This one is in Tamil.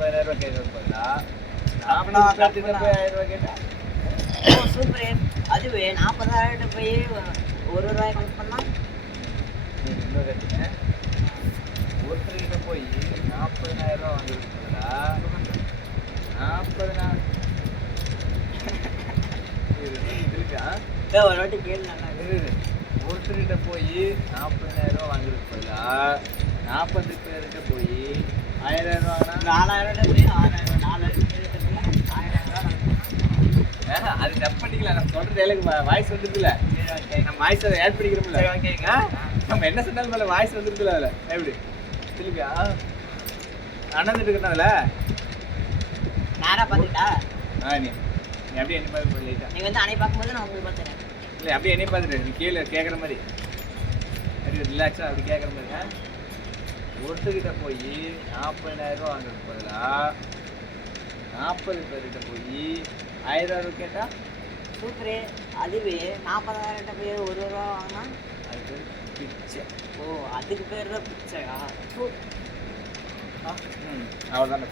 50,000 ரூபாய் கேட்கறது பதிலா 40 போய் 1000 ரூபாய் கேட்டா சூப்பர். அதுவே 40,000 போய் 1 ரூபாய் கலெக்ட் பண்ணா இன்னும் கேட்டீங்க ஒருத்தர்கிட்ட போய் 40,000 ரூபாய் வாங்குறது பதிலா 40,000 இருக்கா ஒரு வாட்டி கேள்வி நல்லா ஒருத்தர்கிட்ட போய் 40,000 ரூபாய் வாங்குறது பதிலா 40 பேர்கிட்ட போய் 1000 ரூபா வாங்கினா 4,000 போய் 6,000 4,000 பேர்கிட்ட போய் 1,000 ரூபா அது டப் பண்ணிக்கலாம். நம்ம சொல்றது எனக்கு வாய்ஸ் வந்துருக்குல்ல, நம்ம வாய்ஸ் அதை ஆட் பண்ணிக்கிறோம்ல. நம்ம என்ன சொன்னாலும் மேலே வாய்ஸ் வந்துருக்குல்ல. அதில் எப்படி திருப்பியா அண்ணந்துட்டு இருக்கிறதுல நேராக பார்த்துட்டா நீ அப்படியே என்ன பார்த்து லைட்டா நீ வந்து அணை பார்க்கும்போது நான் உங்களுக்கு பார்த்துறேன். இல்லை அப்படியே என்னையும் பார்த்துட்டு நீ கீழே கேட்குற மாதிரி அப்படி ரிலாக்ஸாக அப்படி கேட்குற மாதிரி. ஒருத்தர்கிட்ட போய் 40,000 ரூபா வாங்குறது பதிலாக 40 பேர்கிட்ட போய் 1000 ரூபா கேட்டால் சூப்பரு. அதுவே 40,000 போய் 1 ரூபா வாங்கினா அது பேர் பிச்சை. ஓ அதுக்கு பேர் தான் பிச்சையா? அவ்வளோதான்.